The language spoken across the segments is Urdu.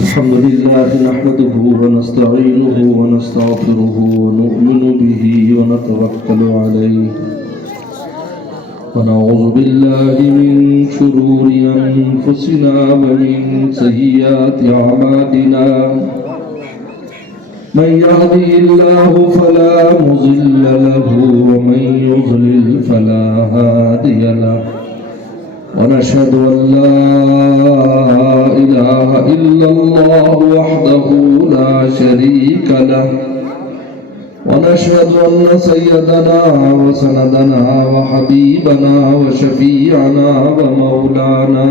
الحمد لله نحمده ونستعينه ونستغفره ونؤمن به ونتوكل عليه ونعوذ بالله من شرور أنفسنا ومن سيئات أعمالنا من يهده الله فلا مضل له ومن يضلل فلا هادي له ونشهد أن لا إله إلا الله وحده لا شريك له ونشهد أن سيدنا وسندنا وحبيبنا وشفيعنا ومولانا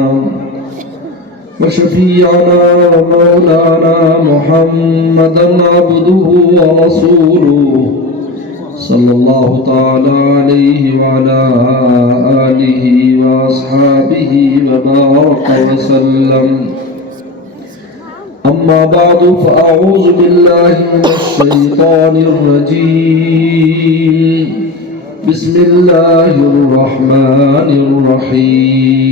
محمدا عبده ورسوله صلى الله تعالى عليه وعلى آله وأصحابه وبارك وسلم أما بعد فأعوذ بالله من الشيطان الرجيم بسم الله الرحمن الرحيم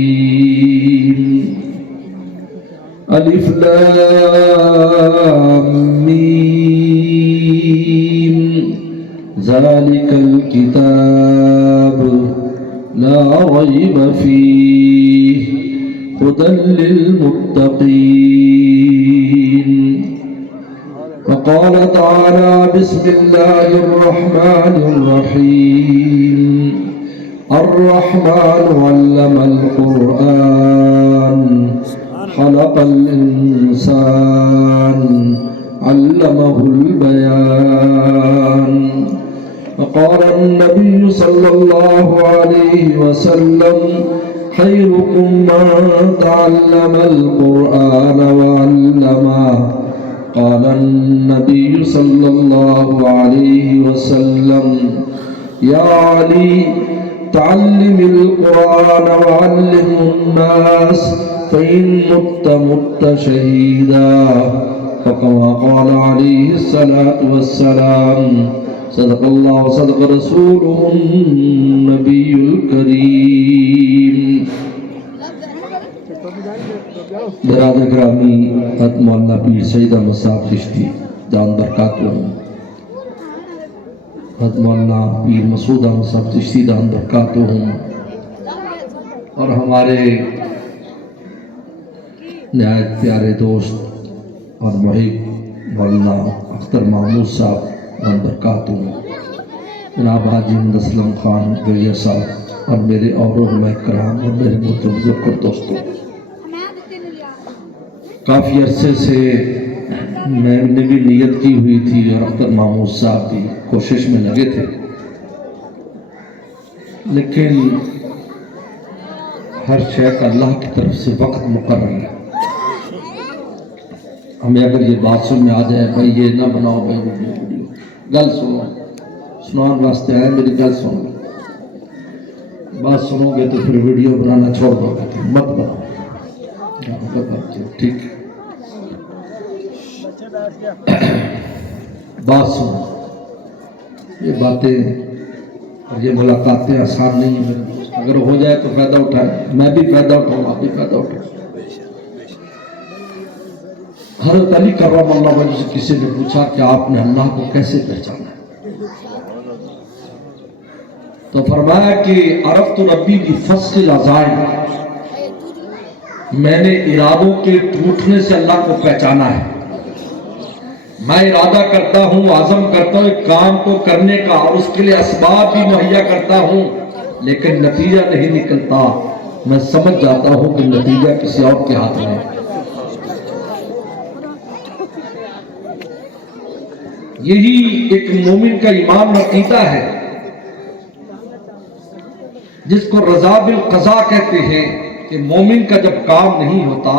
ألف لام ميم ذلك الكتاب لا ريب فيه هدى للمتقين وقال تعالى بسم الله الرحمن الرحيم الرحمن علم القرآن خلق الإنسان علمه البيان وقال النبي صلى الله عليه وسلم خيركم من تعلم القرآن وعلمه قال النبي صلى الله عليه وسلم يا علي تعلم القرآن وعلم الناس فإن مت شهيدا فكما قال عليه الصلاة والسلام صدق الله وصدق رسوله النبي الكريم برادر گرامی حضرت مولانا پیر سید احمد صاحب چشتی جان برکاتہ حضرت مولانا پیر مسعود احمد صاحب چشتی جان برکاتہ اور ہمارے نہایت پیارے دوست اور محب مولانا اختر محمود صاحب جان برکاتہ جناب حاجی اسلم خان گویا صاحب اور میرے اور علماء کرام اور میرے بزرگ دوستوں، کافی عرصے سے میں نے بھی نیت کی ہوئی تھی اور اختر محمود صاحب بھی کوشش میں لگے تھے، لیکن ہر شے کا اللہ کی طرف سے وقت مقرر ہے۔ ہمیں اگر یہ بات سن میں آ جائے بھائی یہ نہ بناؤ بھائی ویڈیو گل سنو، سنان واسطے آئے میری گل سنو، بات سنو گے تو پھر ویڈیو بنانا چھوڑ دو گے، مت بناؤ، ٹھیک ہے؟ بات سنو، یہ باتیں اور یہ ملاقاتیں آسان نہیں ہیں، اگر ہو جائے تو فائدہ اٹھائیں، میں بھی فائدہ اٹھاؤں، آپ بھی فائدہ اٹھائیں۔ حضرت علی کرم اللہ وجہ سے کسی نے پوچھا کہ آپ نے اللہ کو کیسے پہچانا؟ تو فرمایا کہ عرفت ربی بفصل العزائم، میں نے ارادوں کے ٹوٹنے سے اللہ کو پہچانا ہے۔ میں ارادہ کرتا ہوں، عزم کرتا ہوں ایک کام کو کرنے کا اور اس کے لیے اسباب بھی مہیا کرتا ہوں، لیکن نتیجہ نہیں نکلتا، میں سمجھ جاتا ہوں کہ نتیجہ کسی اور کے ہاتھ میں ہے۔ یہی ایک مومن کا ایمان و عقیدہ ہے جس کو رضا بالقضاء کہتے ہیں، کہ مومن کا جب کام نہیں ہوتا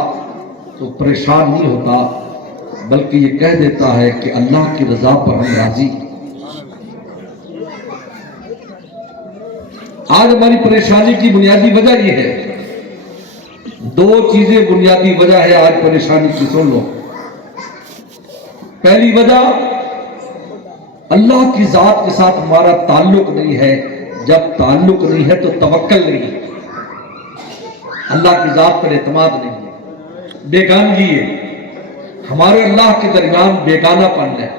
تو پریشان نہیں ہوتا، بلکہ یہ کہہ دیتا ہے کہ اللہ کی رضا پر ہم راضی۔ آج ہماری پریشانی کی بنیادی وجہ یہ ہے، دو چیزیں بنیادی وجہ ہے آج پریشانی کی، سن لو۔ پہلی وجہ اللہ کی ذات کے ساتھ ہمارا تعلق نہیں ہے، جب تعلق نہیں ہے تو توکل نہیں ہے، اللہ کی ذات پر اعتماد نہیں ہے، بیگانگی ہے۔ ہمارے اللہ کے درمیان بیگانہ پن ہے.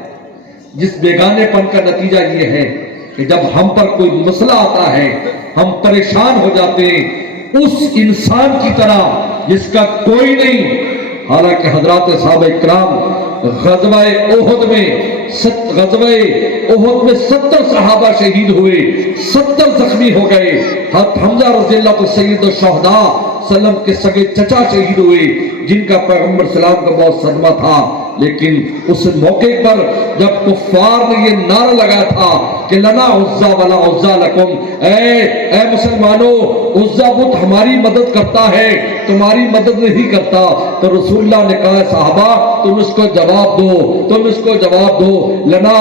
جس بیگانے پن کا نتیجہ یہ ہے کہ جب ہم پر کوئی مسئلہ آتا ہے ہم پریشان ہو جاتے ہیں اس انسان کی طرح جس کا کوئی نہیں. حالانکہ حضرات صحابہ اکرام غزوہ احد میں 70 صحابہ شہید ہوئے، 70 زخمی ہو گئے. حضرت حمزہ رضی اللہ عنہ سید الشہداء سلم کے سگے چچا شہید ہوئے جن کا پیغمبر سلام کا بہت صدمہ تھا. لیکن اس موقع پر جب کفار نے یہ نعرہ لگایا تھا کہ لنا عزا ولا عزا لکم، اے مسلمانوں عزا بت ہماری مدد کرتا ہے تمہاری مدد نہیں کرتا، تو رسول اللہ نے کہا صحابہ تم اس کو جواب دو. لنا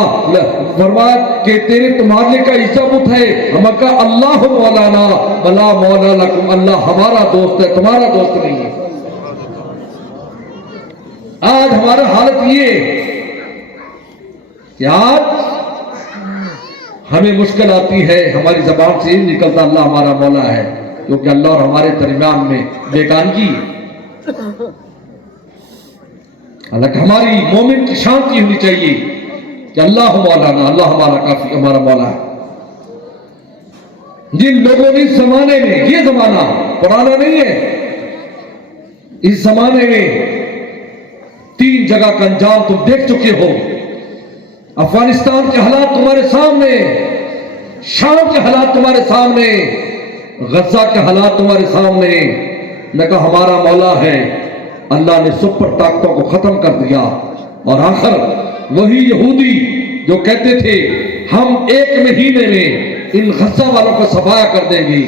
فرمایا کہ تمہارے کا عزا بت ہے. ہم کہا اللہ مولانا ولا مولا لکم، اللہ ہمارا دوست ہے تمہارا دوست نہیں ہے. آج ہمارا حالت یہ کہ آج ہمیں مشکل آتی ہے ہماری زبان سے یہ نکلتا اللہ ہمارا مولا ہے، کیونکہ اللہ اور ہمارے درمیان میں بیگانگی ہے. حالانکہ ہماری مومن کی شانتی ہونی چاہیے کہ اللہ مولانا، اللہ ہمارا کافی ہمارا مولا ہے. جن لوگوں نے اس زمانے میں، یہ زمانہ پرانا نہیں ہے، اس زمانے میں 3 جگہ کا انجام تم دیکھ چکے ہو. افغانستان کے حالات تمہارے سامنے، شام کے حالات تمہارے سامنے، غزہ کے حالات تمہارے سامنے. نہ کہ ہمارا مولا ہے. اللہ نے سپر طاقتوں کو ختم کر دیا. اور آخر وہی یہودی جو کہتے تھے ہم 1 مہینے میں ان غزہ والوں کو صفایا کر دیں گے،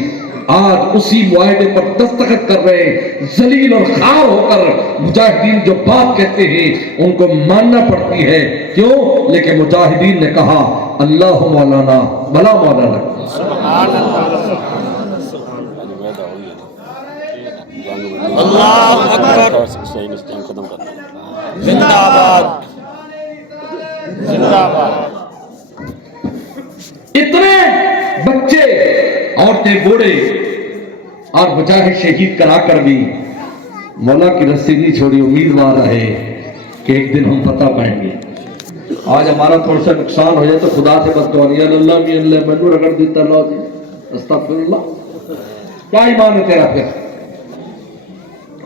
آج اسی معاہدے پر دستخط کر رہے ہیں. ذلیل اور خوار ہو کر مجاہدین جو بات کہتے ہیں ان کو ماننا پڑتی ہے. کیوں؟ لیکن مجاہدین نے کہا اللہ مولانا بلا مولانا. اللہ اکبر، زندہ باد زندہ باد. اتنے بچے عورتیں بوڑھے اور مجاہد شہید کرا کر بھی مولا کی رسی نہیں چھوڑی. امیدوار رہے کہ ایک دن ہم فتح پائیں گے. آج ہمارا تھوڑا سا نقصان ہو جائے تو خدا سے بددعا، یا اللہ می اللہ میں رگڑ دیتا اللہ جی استغفر اللہ. کیا ایمان ہے تیرا؟ پھر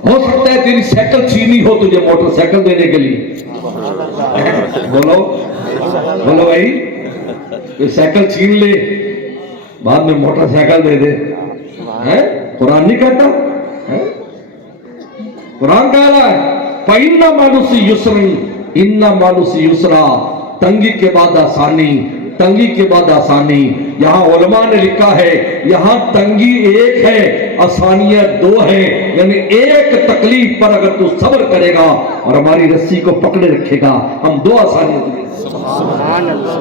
ہو سکتا ہے تیری سائیکل چھینی ہو تجھے موٹر سائیکل دینے کے لیے. بولو بھائی، یہ سائیکل چھین لے بعد میں موٹر سائیکل دے دے. قرآن نہیں کہتا؟ قرآن کہہ رہا ہے فَإِنَّ مَعَ يُسْرٍ إِنَّ مَعَ يُسْرًا، تنگی کے بعد آسانی، تنگی کے بعد آسانی. یہاں علماء نے لکھا ہے یہاں تنگی 1 ہے آسانیاں 2 ہیں. یعنی 1 تکلیف پر اگر تو صبر کرے گا اور ہماری رسی کو پکڑے رکھے گا ہم 2 آسانیاں دیں گے. سبحان اللہ.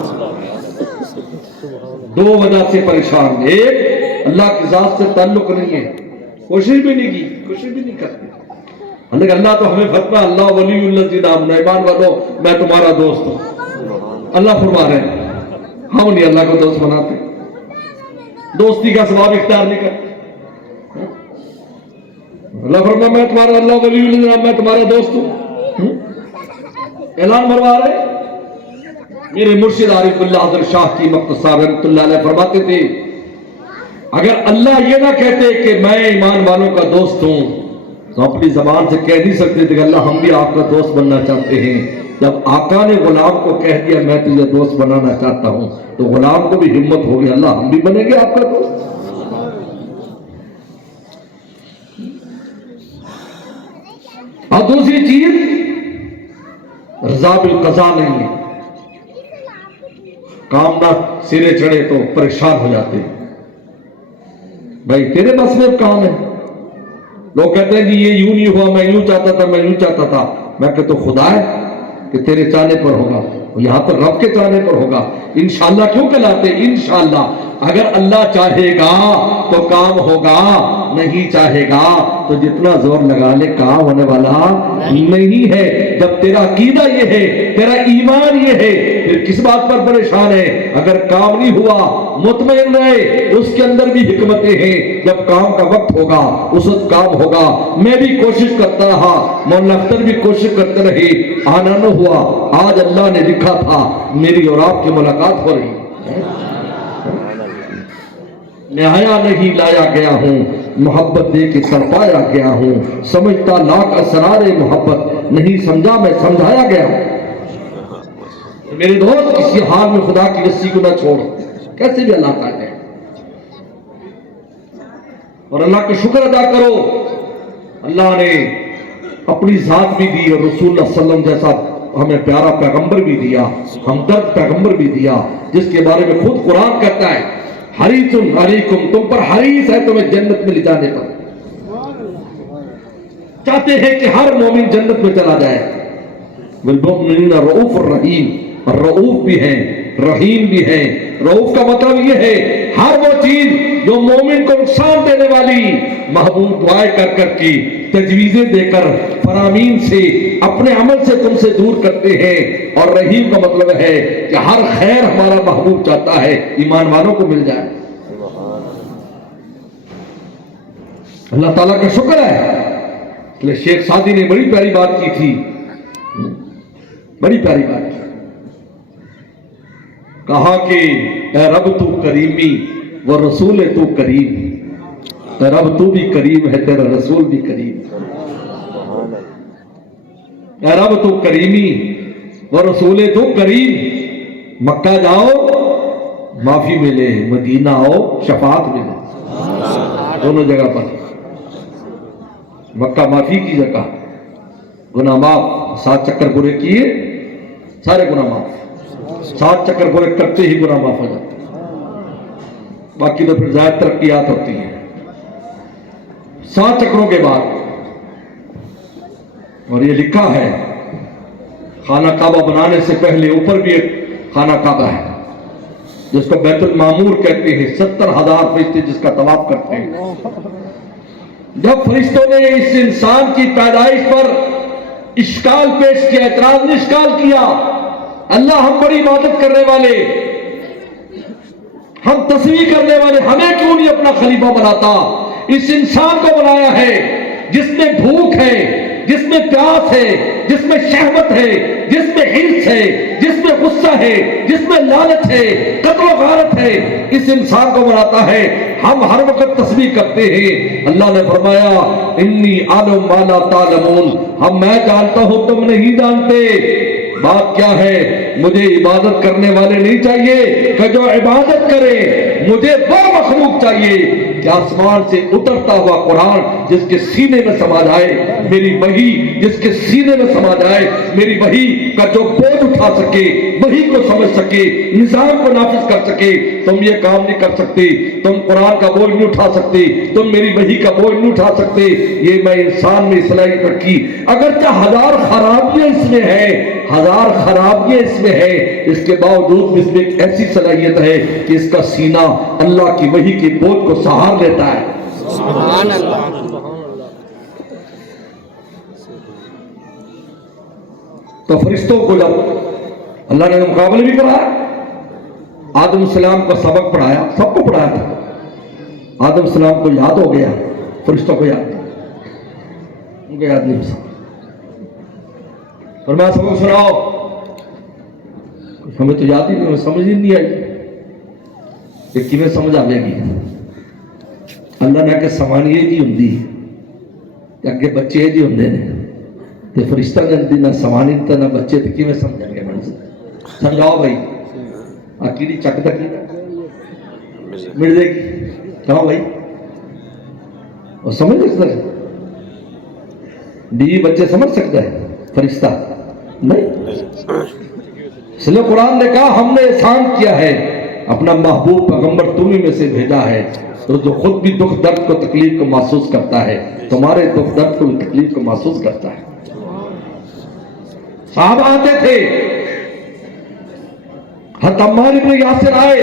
2 وجہ سے پریشان. 1 اللہ کی ذات سے تعلق نہیں ہے، کوشش بھی نہیں کی، کوشش بھی نہیں کرتے. اللہ تو ہمیں فرما اللہ ولی الذین آمنوا، ایمان والو میں تمہارا دوست ہوں. اللہ فرما رہے ہیں ہم نہیں اللہ کو دوست بناتے، دوستی کا سبب اختیار نہیں کرتے. اللہ فرما میں تمہارا اللہ ولی الذین آمنوا، میں تمہارا دوست ہوں. اعلان فرما رہے. میرے مرشد عارف اللہ حضرت شاہ کی مختصر رحمۃ اللہ علیہ فرماتے تھے اگر اللہ یہ نہ کہتے کہ میں ایمان والوں کا دوست ہوں تو اپنی زبان سے کہہ نہیں سکتے تھے کہ اللہ ہم بھی آپ کا دوست بننا چاہتے ہیں. جب آقا نے غلام کو کہہ دیا میں تجھے دوست بنانا چاہتا ہوں تو غلام کو بھی ہمت ہوگی اللہ ہم بھی بنیں گے آپ کا دوست. اور دوسری چیز رضا بالقضاء نہیں ہے. کام نہ سرے چڑھے تو پریشان ہو جاتے ہیں. بھائی تیرے بس میں کام ہے. لوگ کہتے ہیں کہ یہ یوں نہیں ہوا، میں یوں چاہتا تھا، میں یوں چاہتا تھا. میں کہ تو خدا ہے کہ تیرے چاہنے پر ہوگا، یہاں پر رب کے چاہنے پر ہوگا. انشاءاللہ کیوں کہلاتے؟ انشاءاللہ اگر اللہ چاہے گا تو کام ہوگا، نہیں چاہے گا تو جتنا زور لگا لے کام ہونے والا نہیں ہے۔ جب تیرا عقیدہ یہ ہے، تیرا ایمان یہ ہے، پھر کس بات پر پریشان ہے؟ اگر کام نہیں ہوا مطمئن رہے، اس کے اندر بھی حکمتیں ہیں، جب کام کا وقت ہوگا اس وقت کام ہوگا۔ میں بھی کوشش کرتا رہا، مولانا اختر بھی کوشش کرتے رہے، آنا نہ ہوا۔ آج اللہ نے لکھا تھا میری اور آپ کی ملاقات ہو رہی۔ میں آیا نہیں لایا گیا ہوں، محبت دے کے تڑپایا گیا ہوں، سمجھتا لاکھ اسرار محبت، نہیں سمجھا میں سمجھایا گیا ہوں۔ میرے دوست کسی حال میں خدا کی رسی کو نہ چھوڑ، کیسے بھی اللہ کا ہے، اور اللہ کا شکر ادا کرو۔ اللہ نے اپنی ذات بھی دی اور رسول اللہ صلی اللہ علیہ وسلم جیسا ہمیں پیارا پیغمبر بھی دیا، ہمدرد پیغمبر بھی دیا، جس کے بارے میں خود قرآن کہتا ہے حریص علیکم، تم پر حریص ہے تمہیں جنت میں لے جانے پر، چاہتے ہیں کہ ہر مومن جنت میں چلا جائے۔ بالمؤمنین رؤوف الرحیم، اور رؤوف بھی ہیں رحیم بھی ہیں۔ رؤوف کا مطلب یہ ہے ہر وہ چیز جو مومن کو نقصان دینے والی، محبوب دعائیں کر کر کی، تجویزیں دے کر، فرامین سے، اپنے عمل سے تم سے دور کرتے ہیں۔ اور رحیم کا مطلب ہے کہ ہر خیر ہمارا محبوب چاہتا ہے ایمان والوں کو مل جائے۔ اللہ تعالیٰ کا شکر ہے۔ شیخ سعدی نے بڑی پیاری بات کی تھی، بڑی پیاری بات کی، کہا کہ اے رب تو کریمی و رسول تو کریم، اے رب تو بھی کریم ہے تیرا رسول بھی کریم، اے رب تو کریمی و رسول تو کریم، مکہ جاؤ معافی ملے، مدینہ آؤ شفاعت ملے، دونوں جگہ پر۔ مکہ معافی کی جگہ، گناہ معاف، 7 چکر برے کیے سارے گناہ معاف، 7 چکر برے کرتے ہی گناہ معاف ہو جاتے، باقی تو پھر زائد ترقیات ہوتی ہیں 7 چکروں کے بعد۔ اور یہ لکھا ہے خانہ کعبہ بنانے سے پہلے اوپر بھی ایک خانہ کعبہ ہے جس کو بیت المعمور کہتے ہیں، 70,000 فرشتے جس کا طواف کرتے ہیں۔ جب فرشتوں نے اس انسان کی پیدائش پر اشکال پیش کیا، اعتراض نے اشکال کیا، اللہ ہم بڑی عبادت کرنے والے، ہم تسبیح کرنے والے، ہمیں کیوں نہیں اپنا خلیفہ بناتا؟ اس انسان کو بنایا ہے جس میں بھوک ہے، جس میں پیاس ہے، جس میں شہوت ہے، جس میں حرص ہے، جس میں غصہ ہے، جس میں لالچ ہے، قتل و غارت ہے، اس انسان کو بناتا ہے۔ ہم ہر وقت تسبیح کرتے ہیں۔ اللہ نے فرمایا انی اعلم ما لا تعلمون، میں جانتا ہوں تم نہیں جانتے۔ بات کیا ہے؟ مجھے عبادت کرنے والے نہیں چاہیے کہ جو عبادت کرے، مجھے وہ مخلوق چاہیے کہ آسمان سے اترتا ہوا قرآن جس کے سینے میں سما جائے، میری وحی جس کے سینے میں سما جائے، میری وحی کا جو بوجھ اٹھا سکے، وحی کو سمجھ سکے، نظام کو نافذ کر سکے۔ تم یہ کام نہیں کر سکتے، تم قرآن کا بوجھ نہیں اٹھا سکتے، تم میری وحی کا بوجھ نہیں اٹھا سکتے۔ یہ میں انسان میں صلاحیت رکھی، اگرچہ 1000 خرابیاں اس میں ہے، 1000 خرابیاں اس میں ہے، اس کے باوجود اس میں ایک ایسی صلاحیت ہے کہ اس کا سینہ اللہ کی وحی کے بوجھ کو سہار لیتا ہے۔ سبحان اللہ۔ تو فرشتوں کو جب اللہ نے مقابلے بھی کرایا، آدم السلام کو سبق پڑھایا، سب کو پڑھایا تھا، آدم السلام کو یاد ہو گیا، فرشتوں کو یاد ان کو یاد نہیں ہو سکتا۔ فرمایا سبق سناؤ، ہمیں تو یاد ہی نہیں، ہمیں سمجھ ہی نہیں آئی، یہ کیویں سمجھ آئے گی؟ اللہ نے کہ سمانیے جی ہوندی کہ اگے بچے جی ہوندے نے تے فرشتہ جلدی نہ سمانی تے نہ بچے تے کیویں سمجھن گے؟ سمجھاؤ بھائی، کیڑی چک تک مل جائے گی، کہاں بھائی وہ سمجھ سکتا ہے؟ بیوی بچے سمجھ سکتا ہے، فرشتہ نہیں۔ اس لیے قرآن نے کہا ہم نے احسان کیا ہے، اپنا محبوب پیغمبر تمہیں میں سے بھیجا ہے، تو جو خود بھی دکھ درد کو تکلیف کو محسوس کرتا ہے، تمہارے دکھ درد کو تکلیف کو محسوس کرتا ہے۔ صحابہ آتے تھے، حضرت عمار ابن یاسر آئے،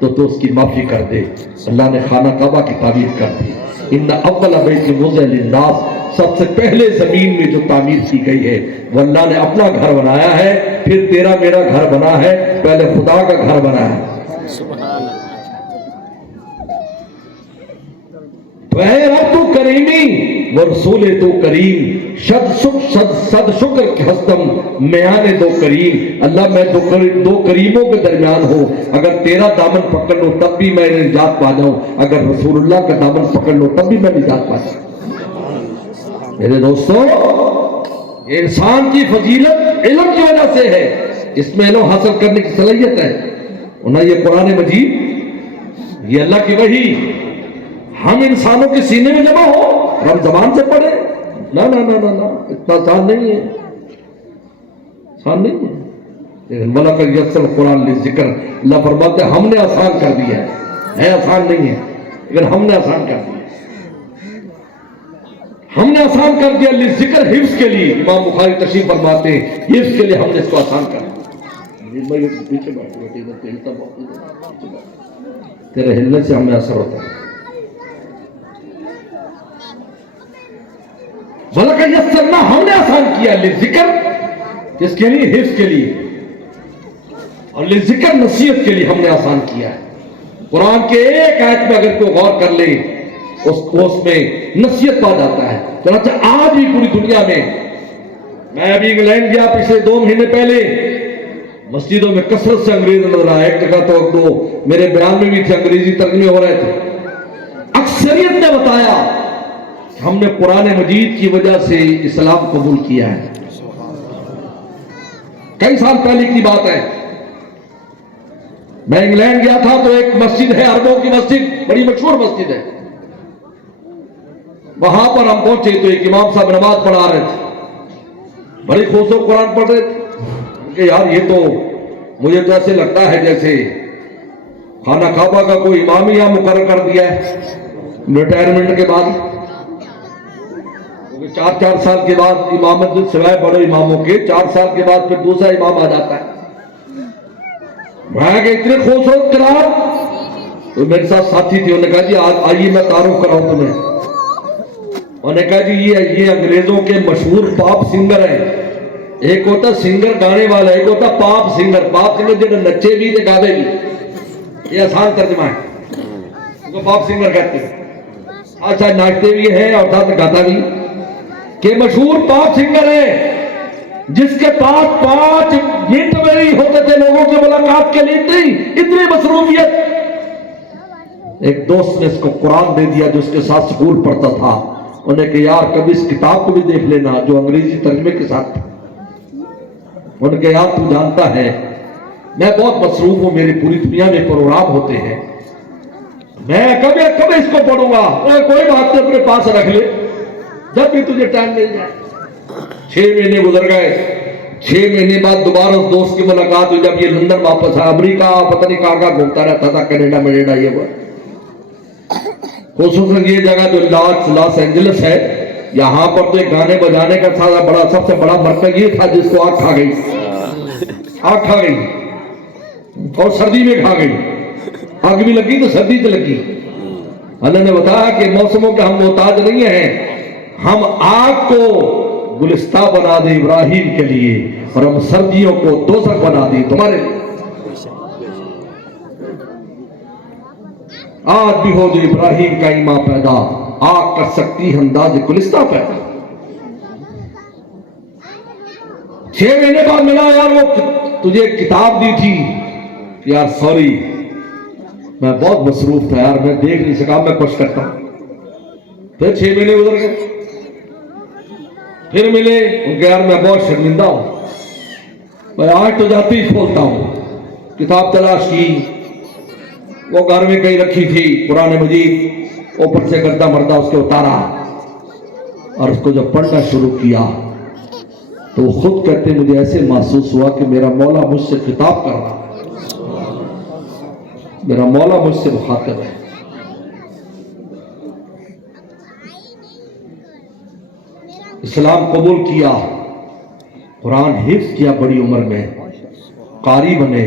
تو اس کی معافی کر دے۔ اللہ نے خانہ کعبہ کی تعمیر کر دی۔ ان اول بیت وضع للناس، سب سے پہلے زمین میں جو تعمیر کی گئی ہے وہ اللہ نے اپنا گھر بنایا ہے، پھر تیرا میرا گھر بنا ہے، پہلے خدا کا گھر بنا ہے۔ تو اے رب تو کریمی و رسول تو کریم، صد شکر ہستم میان دو کریم۔ اللہ میں دو کریموں کے درمیان ہوں، اگر تیرا دامن پکڑ لو تب بھی میں نجات پا جاؤں، اگر رسول اللہ کا دامن پکڑ لو تب بھی میں نجات پا جاؤں۔ میرے دوستو، انسان کی فضیلت علم کی وجہ سے ہے، اس میں علم حاصل کرنے کی صلاحیت ہے، ورنہ یہ قرآن مجید، یہ اللہ کی وحی ہم انسانوں کے سینے میں جمع ہو اور ہم زبان سے پڑھیں، نا نا نا نا نا، اتنا آسان نہیں ہے، آسان نہیں ہے۔ لیکن وَلَقَدْ يَسَّرْنَا الْقُرْآنَ لِلذِّكْرِ، اللہ فرماتے ہیں ہم نے آسان کر دیا ہے آسان نہیں ہے لیکن ہم نے آسان کر دیا، ہم نے آسان کر دیا للذکر، حفظ کے لیے۔ امام بخاری تشریف فرماتے ہیں حفظ کے لیے ہم نے اس کو آسان کر دیا۔ تیرے ہلنے سے ہمیں اثر ہوتا ہے۔ وَلَقَدْ يَسَّرْنَا، ہم نے آسان کیا للذکر، کس کے لیے؟ حفظ کے لیے، اور للذکر نصیحت کے لیے ہم نے آسان کیا ہے۔ قرآن کے ایک آیت میں اگر کوئی غور کر لے اس میں نصیحت پا جاتا ہے۔ چنانچہ آج بھی پوری دنیا میں ابھی انگلینڈ گیا پچھلے 2 مہینے پہلے، مسجدوں میں کثرت سے انگریز نظر آئے، ایک جگہ تو میرے بیان میں بھی تھے، انگریزی ترجمے ہو رہے تھے۔ اکثریت نے بتایا ہم نے قرآن مجید کی وجہ سے اسلام قبول کیا ہے۔ کئی سال پہلے کی بات ہے، میں انگلینڈ گیا تھا تو ایک مسجد ہے، عربوں کی مسجد، بڑی مشہور مسجد ہے، وہاں پر ہم پہنچے تو ایک امام صاحب نماز پڑھا رہے تھے، بڑی خوشو قرآن پڑھ رہے تھے کہ یار یہ تو مجھے تو ایسے لگتا ہے جیسے خانہ کعبہ کا کوئی امام یہاں مقرر کر دیا ہے ریٹائرمنٹ کے بعد، 4 سال کے بعد امامت سوائے بڑے اماموں کے 4 سال کے بعد پھر دوسرا امام آ جاتا ہے۔ میں کہ اتنے خوبصورت قرآن، تو میرے ساتھ ساتھی تھے، انہوں نے کہا جی آئیے میں تعارف کراؤں تمہیں، انہوں نے کہا جی یہ انگریزوں کے مشہور پاپ سنگر ہیں، ایک ہوتا سنگر گانے والا، ایک ہوتا پاپ سنگر۔ پاپ سنگر جو نچے بھی تے گاوے بھی، یہ آسان ترجمہ ہے، ان کو پاپ سنگر کہتے ہیں۔ اچھا ناچتے بھی ہیں اور ساتھ گاتا بھی، کہ مشہور پاپ سنگر ہے جس کے پاس 5 منٹ میں ہی ہوتے تھے لوگوں کی ملاقات کے لیے، اتنی مصروفیت۔ ایک دوست نے اس کو قرآن دے دیا جو اس کے ساتھ سکول پڑھتا تھا، انہوں نے کہا یار کبھی اس کتاب کو بھی دیکھ لینا جو انگریزی ترجمے کے ساتھ تھا۔ انہوں نے کہا یار تو جانتا ہے میں بہت مصروف ہوں، میری پوری دنیا میں پروگرام ہوتے ہیں، میں کبھی اس کو پڑھوں گا۔ کوئی بات نہیں، اپنے پاس رکھ لے جب بھی تجھے ٹائم مل جائے۔ 6 مہینے گزر گئے، 6 مہینے بعد دوبارہ اس دوست کی ملاقات ہوئی، جب یہ لندن واپس آیا، امریکہ پتہ نہیں کہاں گھومتا رہتا تھا، کینیڈا میڈیڈا یہ وہ، خصوصاً یہ جگہ جو لاس اینجلس ہے، یہاں پر تو ایک گانے بجانے کا سب سے بڑا مرکز یہ تھا جس کو آگ کھا گئی اور سردی میں کھا گئی، آگ بھی لگی تو سردی تو لگی۔ اللہ نے بتایا کہ موسموں کے ہم محتاج نہیں ہیں، ہم آگ کو گلستہ بنا دیں ابراہیم کے لیے اور ہم سردیوں کو دوزخ بنا دیں تمہارے لیے۔ آج بھی ہو جو ابراہیم کا ایمان پیدا، آگ کر سکتی ہے انداز گلستہ پیدا۔ 6 مہینے بعد ملا، یار وہ تجھے کتاب دی تھی، یار سوری میں بہت مصروف تھا یار، میں دیکھ نہیں سکا، میں کچھ کرتا ہوں۔ پھر 6 مہینے گزر گئے، پھر ملے، ان کے یار میں بہت شرمندہ ہوں، میں آج تو جاتے ہی کھولتا ہوں، کتاب تلاش کی، وہ گھر میں کہیں رکھی تھی، قرآن مجید، اوپر سے گردہ مردہ اس کے اتارا، اور اس کو جب پڑھنا شروع کیا تو وہ خود کہتے مجھے ایسے محسوس ہوا کہ میرا مولا مجھ سے خطاب کر رہا ہے، میرا مولا مجھ سے مخاطب ہے۔ اسلام قبول کیا، قرآن حفظ کیا، بڑی عمر میں قاری بنے،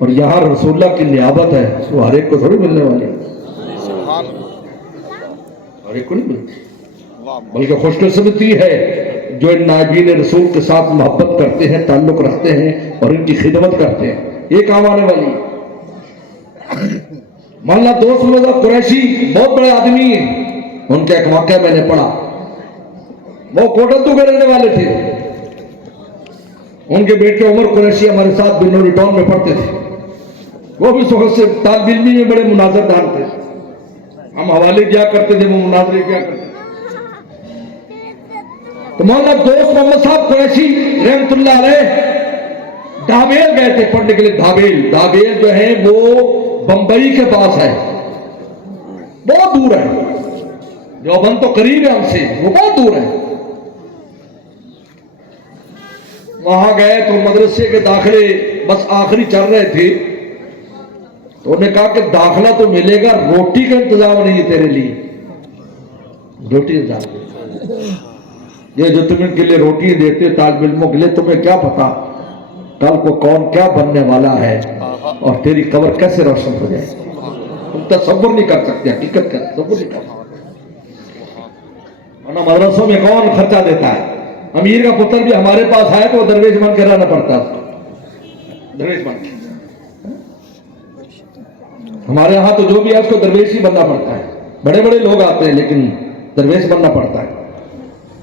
اور یہاں رسول اللہ کی نیابت ہے، وہ ہر ایک کو تھوڑی ملنے والی ہے، ہر ایک کو نہیں ملتی، بلکہ خوش قسمتی ہے جو ان نائبین رسول کے ساتھ محبت کرتے ہیں، تعلق رکھتے ہیں اور ان کی خدمت کرتے ہیں، یہ کام آنے والی ہے۔ مولانا دوست مرزا قریشی بہت بڑے آدمی ہیں، ان کا ایک واقعہ میں نے پڑھا، وہ کوٹندو کے رہنے والے تھے، ان کے بیٹے عمر قریشی ہمارے ساتھ بنوری ٹاؤن میں پڑھتے تھے، وہ بھی اس وقت سے طالب علمی میں بڑے مناظر دار تھے، ہم حوالے کیا کرتے تھے، وہ مناظرے کیا کرتے تھے۔ تو مولانا دوست محمد صاحب قریشی رحمت اللہ علیہ ڈھابیل گئے تھے پڑھنے کے لیے۔ ڈھابیل جو ہے وہ بمبئی کے پاس ہے، بہت دور ہے، دیوبند تو قریب ہے ہم سے، وہ بہت دور ہے۔ وہاں گئے تو مدرسے کے داخلے بس آخری چل رہے تھے، تو انہوں نے کہا کہ داخلہ تو ملے گا، روٹی کا انتظام نہیں ہے تیرے لیے، روٹی انتظام، یہ جو تم ان کے لیے روٹی دیتے طالب علموں کے لیے، تمہیں کیا پتا کل کو کون کیا بننے والا ہے اور تیری قبر کیسے روشن ہو جائے، تم تصور نہیں کر سکتے، حقیقت کا تصور نہیں کر سکتے۔ ورنہ مدرسوں میں کون خرچہ دیتا ہے؟ امیر کا پتر بھی ہمارے پاس آئے تو درویش بن کے رہنا پڑتا ہے، درویش بن کے۔ ہمارے ہاں تو جو بھی ہے اس کو درویش ہی بننا پڑتا ہے، بڑے بڑے لوگ آتے ہیں لیکن درویش بننا پڑتا ہے۔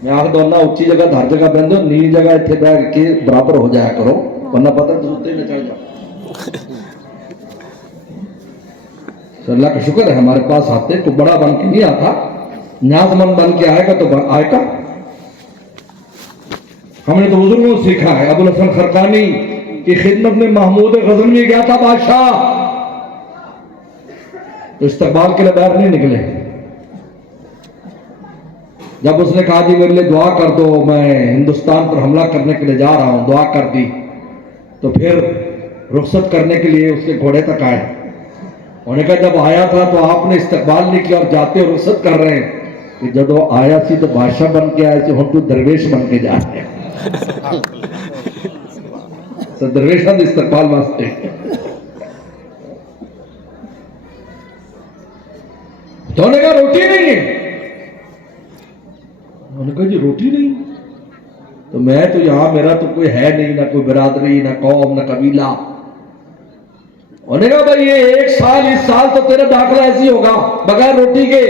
میں آخر دورنا اچھی جگہ ہر جگہ بہن دو، نیلی جگہ اتنے بیٹھ کے برابر ہو جایا کرو، ورنہ پتہ دوسرے میں چڑھ جاؤ۔ اللہ کا شکر ہے ہمارے پاس آتے، کوئی بڑا بن کے نہیں آتا، نیاز مند بن کے آئے گا تو آئے گا۔ ہم نے تو بزرگوں سے سیکھا ہے، ابوالحسن خرقانی کی خدمت میں محمود غزنوی گیا تھا بادشاہ، تو استقبال کے لیے باہر نہیں نکلے، جب اس نے کہا جی میرے لیے دعا کر دو، میں ہندوستان پر حملہ کرنے کے لیے جا رہا ہوں، دعا کر دی، تو پھر رخصت کرنے کے لیے اس کے گھوڑے تک آئے، انہوں نے کہا جب آیا تھا تو آپ نے استقبال نہیں کیا اور جاتے ہو رخصت کر رہے ہیں، کہ جب وہ آیا سی تو بادشاہ بن کے آئے سی، ہم تو درویش بن کے جا رہے ہیں، درویشاں دے استقبال واسطے۔ تو انہوں نے کہا روٹی نہیں ہے، انہوں نے کہا جی روٹی نہیں، تو میں تو یہاں میرا تو کوئی ہے نہیں، نہ کوئی برادری، نہ قوم، نہ قبیلہ۔ انہوں نے کہا بھائی یہ ایک سال، اس سال تو تیرا داخلہ ایسی ہوگا بغیر روٹی کے۔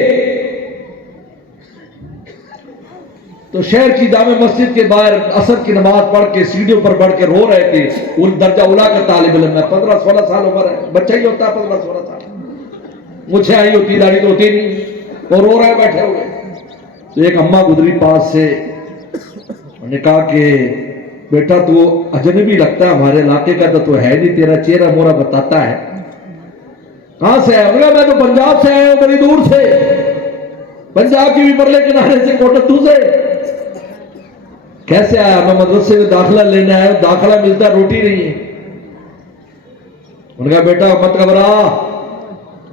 تو شہر کی جامع مسجد کے باہر عصر کی نماز پڑھ کے سیڑھیوں پر بڑھ کے رو رہے تھے، وہ درجہ اولیٰ کا طالب علم ہے، 15-16 سال عمر ہے، بچہ ہی ہوتا ہے 15-16 سال، مجھے آئی ہوتی داڑھی تو ہوتی نہیں، وہ رو رہے بیٹھے ہوئے۔ تو ایک اماں گزری پاس سے، انہوں نے کہا کہ بیٹا تو اجنبی لگتا ہے، ہمارے علاقے کا تو ہے نہیں، تیرا چہرہ مورا بتاتا ہے، کہاں سے ہے؟ میں تو پنجاب سے آیا ہوں، بڑی دور سے، پنجاب کی بھی پرلے کنارے سے، کوٹندو سے۔ کیسے آیا؟ میں مدرسے میں داخلہ لینے آیا، داخلہ ملتا روٹی نہیں ہے۔ انہوں نے کہا بیٹا مت گھبرا،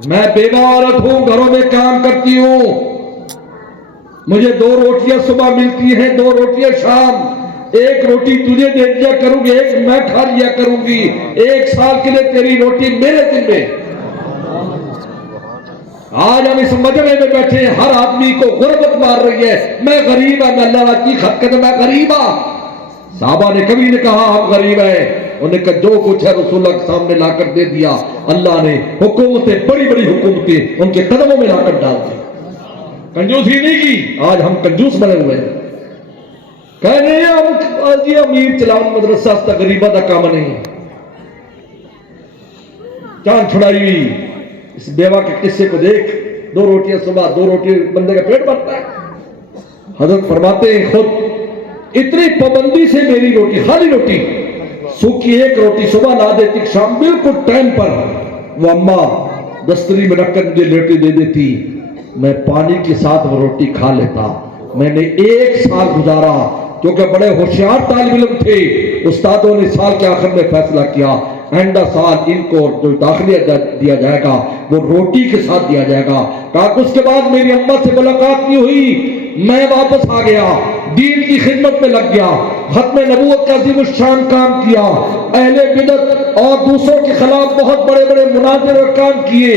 میں بیوہ عورت ہوں، گھروں میں کام کرتی ہوں، مجھے 2 روٹیاں صبح ملتی ہیں، 2 روٹیاں شام، 1 روٹی تجھے دے دیا کروں گی، 1 میں کھا لیا کروں گی، 1 سال کے لیے تیری روٹی میرے دل میں۔ آج ہم اس مجمع میں بیٹھے ہیں، ہر آدمی کو غربت مار رہی ہے، میں غریب ہوں، میں اللہ کی خط کہتا میں غریب ہوں۔ صحابہ نے کبھی نہیں کہا ہم غریب ہیں، انہوں نے کہا جو کچھ ہے رسول اللہ کے سامنے لا کر دے دیا، اللہ نے حکومتیں، بڑی بڑی حکومتیں ان کے قدموں میں لا کر ڈال دی، کنجوسی نہیں کی۔ آج ہم کنجوس بنے ہوئے ہیں، کہنے ہم جی امیر چلاؤ مدرسہ ہستا غریبہ دا کام نہیں، جان چھڑائی ہوئی۔ اس بیوہ کے قصے کو دیکھ، 2 روٹیاں صبح، 2 روٹی بندے کا پیٹ بھرتا ہے۔ حضرت فرماتے ہیں خود اتنی پابندی سے میری روٹی، خالی روٹی، سوکھی 1 روٹی صبح لا دیتی، شام بالکل ٹائم پر وہ اماں دستری میں رکھ کر مجھے روٹی دے دیتی، میں پانی کے ساتھ وہ روٹی کھا لیتا۔ میں نے 1 سال گزارا، کیونکہ بڑے ہوشیار طالب علم تھے، استادوں نے سال کے آخر میں فیصلہ کیا آئندہ سال ان کو جو داخلہ دیا جائے گا وہ روٹی کے ساتھ دیا جائے گا۔ کہا اس کے بعد میری اماں سے ملاقات نہیں ہوئی، میں واپس آ گیا، دین کی خدمت میں لگ گیا، ختم نبوت کا عظیم الشان کام کیا، اہل بدعت اور دوسروں کے خلاف بہت بڑے بڑے مناظر اور کام کیے،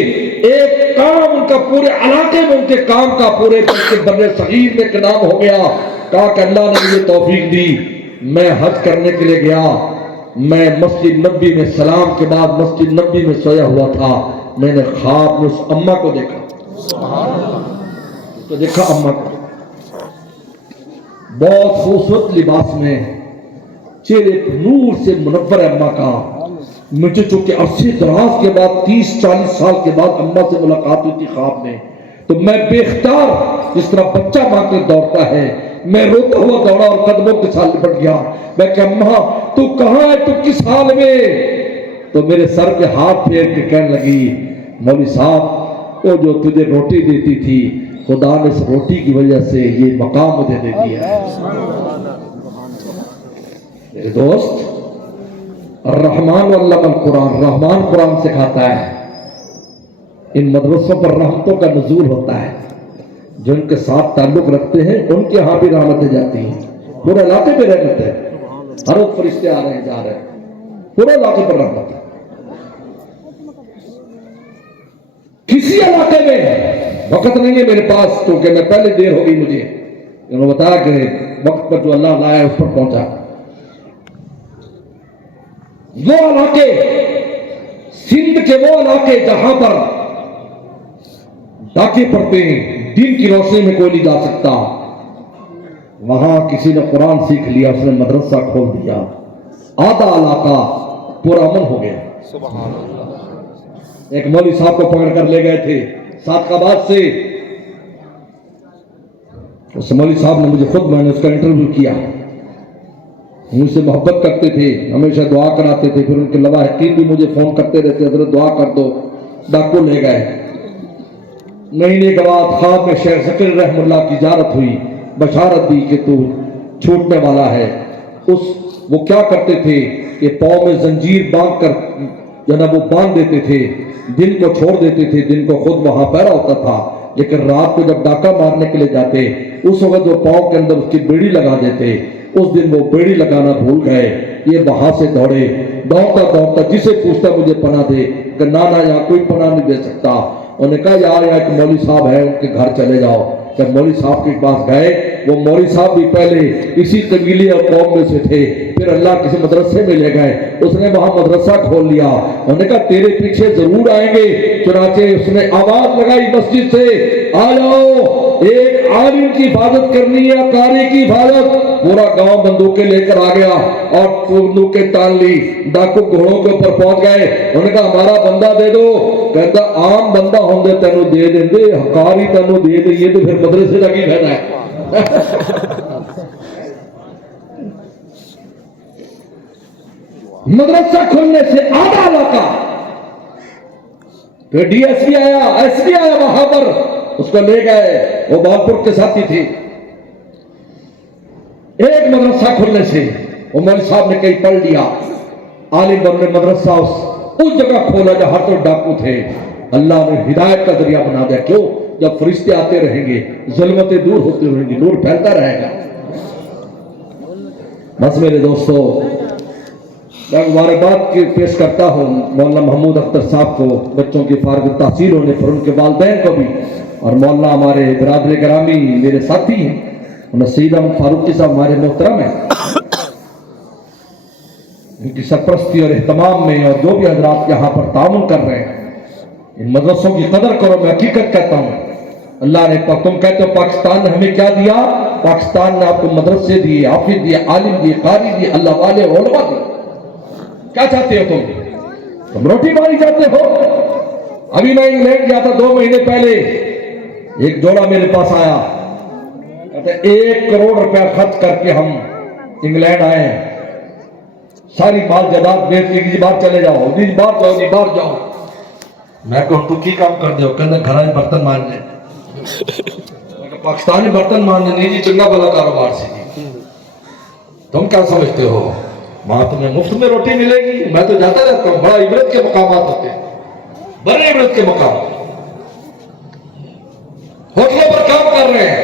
ایک کام ان کا پورے علاقے میں ان کے کام کا پورے بر صغیر میں ایک نام ہو گیا۔ کہا کہ اللہ نے مجھے توفیق دی، میں حج کرنے کے لیے گیا، میں مسجد نبوی میں سلام کے بعد مسجد نبوی میں سویا ہوا تھا، میں نے خواب میں اس اماں کو دیکھا، تو دیکھا اماں کو بہت خوبصورت لباس میں، چہرے نور سے منور ہے اماں کا۔ مجھے چونکہ عرصے دراز کے بعد 30-40 سال کے بعد اماں سے ملاقات ہوئی تھی خواب میں، تو میں بے اختیار جس طرح بچہ ماں کے دوڑتا ہے، میں روتا ہوا دوڑا اور قدموں کے ساتھ لپٹ گیا۔ میں کہ اماں تو کہاں ہے، تو کس حال میں؟ تو میرے سر پہ ہاتھ پھیر کے کہنے لگی، مولوی صاحب وہ جو تجھے روٹی دیتی تھی خدا نے اس روٹی کی وجہ سے یہ مقام مجھے دے دیا ہے۔ میرے دوست، الرحمن علم القرآن، رحمان قرآن سکھاتا ہے، ان مدرسوں پر رحمتوں کا نزول ہوتا ہے، جو ان کے ساتھ تعلق رکھتے ہیں ان کے ہاں بھی رحمتیں جاتی ہیں، پورے علاقے پہ رحمت ہے، ہر وقت فرشتے آ رہے ہیں جا رہے ہیں، پورے علاقے پر رحمت ہے۔ کسی علاقے میں وقت نہیں ہے میرے پاس کیونکہ میں پہلے دیر ہو گئی، مجھے انہوں نے بتایا کہ وقت پر جو اللہ لایا اس پر پہنچا۔ وہ علاقے، سندھ کے وہ علاقے جہاں پر ڈاکے پڑتے ہیں، دین کی روشنی میں کوئی نہیں جا سکتا، وہاں کسی نے قرآن سیکھ لیا، اس نے مدرسہ کھول دیا، آدھا علاقہ پورا امن ہو گیا۔ ایک مولوی صاحب کو پکڑ کر لے گئے تھے صادقآباد سے، اس مولوی صاحب نے مجھے خود، میں نے اس کا انٹرویو کیا، مجھ سے محبت کرتے تھے، ہمیشہ دعا کراتے تھے، پھر ان کے لواحقین بھی مجھے فون کرتے رہتے، حضرت دعا کر دو، ڈاکو لے گئے۔ مہینے کے بعد خواب میں شیخ ذکر رحم اللہ کی زیارت ہوئی، بشارت دی کہ تو چھوٹنے والا ہے۔ وہ کیا کرتے تھے کہ پاؤں میں زنجیر باندھ کر جناب وہ باندھ دیتے تھے، دن کو چھوڑ دیتے تھے، دن کو خود وہاں پہرا ہوتا تھا، لیکن رات کو جب ڈاکہ مارنے کے لیے جاتے اس وقت وہ پاؤں کے اندر اس کی بیڑی لگا دیتے۔ اس دن وہ بیڑی لگانا بھول گئے، یہ وہاں سے دوڑے، دوڑتا دوڑتا جسے پوچھتا مجھے پناہ دے، کہ نانا یہاں کوئی پناہ نہیں دے سکتا۔ انہوں نے کہا یار یہاں ایک مولوی صاحب ہے، ان کے گھر چلے جاؤ۔ جب مولوی صاحب کے پاس گئے، وہ مولوی صاحب بھی پہلے اسی قبیلے اور قوم میں سے تھے، پھر اللہ کسی مدرسے میں لے گئے، اس نے وہاں مدرسہ کھول لیا۔ انہوں نے کہا تیرے پیچھے ضرور آئیں گے، چنانچہ اس نے آواز لگائی مسجد سے، آ جاؤ، ایک عالم کی حفاظت کرنی ہے، قاری کی حفاظت۔ پورا گاؤں بندوقیں لے کر آ گیا اور بندوقیں تان لی، ڈاکو گھوڑوں کے اوپر پہنچ گئے۔ انہوں نے کہا ہمارا بندہ دے دو، کہتا عام بندہ ہوں دے تینوں دے دیں دے، قاری تینوں دے دیں، یہ تو پھر مدرسے لگی رہنا ہے۔ مدرسہ کھلنے سے آدھا علاقہ، پھر ڈی ایس پی آیا، ایس پی آیا وہاں پر، اس کو لے گئے، وہ بہادر کے ساتھی تھی۔ ایک مدرسہ کھلنے سے عمر صاحب نے کہیں پڑھ لیا، عالم بن نے مدرسہ اس جگہ کھولا جہاں تو ڈاکو تھے، اللہ نے ہدایت کا ذریعہ بنا دیا۔ کیوں؟ جب فرشتے آتے رہیں گے، ظلمتیں دور ہوتی رہیں گی، نور پھیلتا رہے گا۔ بس میرے دوستو، میں مبارکباد پیش کرتا ہوں مولانا محمود اختر صاحب کو، بچوں کی فارغ التحصیل ہونے پر، ان کے والدین کو بھی، اور مولانا ہمارے برادر گرامی میرے ساتھی ہیں سید احمد فاروقی صاحب ہمارے محترم ہیں، ان کی سرپرستی اور اہتمام میں، اور جو بھی حضرات یہاں پر تعاون کر رہے ہیں، ان مدرسوں کی قدر کرو۔ میں حقیقت کہتا ہوں، اللہ نے، تم کہتے ہو پاکستان نے ہمیں کیا دیا؟ پاکستان نے آپ کو مدرسے دیے، حافظ دیے، عالم دیے، قاری دیے، اللہ والے علماء دیے۔ کیا چاہتے ہو تم روٹی ماری چاہتے ہو؟ ابھی میں انگلینڈ گیا تھا 2 مہینے پہلے، ایک جوڑا میرے پاس آیا، کہتے 1 کروڑ روپیہ خرچ کر کے ہم انگلینڈ آئے ہیں، ساری مال جائیداد بیچ کے جی باہر چلے جاؤ، جی باہر جاؤ، جی باہر جاؤ۔ میں کہوں تو کی کام کر دے ہو؟ کہتے گھر برتن ماننے۔ میں کہا پاکستانی برتن ماننے نہیں جی، چنگا بلا کاروبار سی جی۔ تم کیا سمجھتے ہو وہاں تمہیں مفت میں روٹی ملے گی؟ میں تو جاتا رہتا ہوں، بڑا عبرت کے مقامات ہوتے ہیں، بڑے عبرت کے مقام، ہوٹلوں پر کام کر رہے ہیں،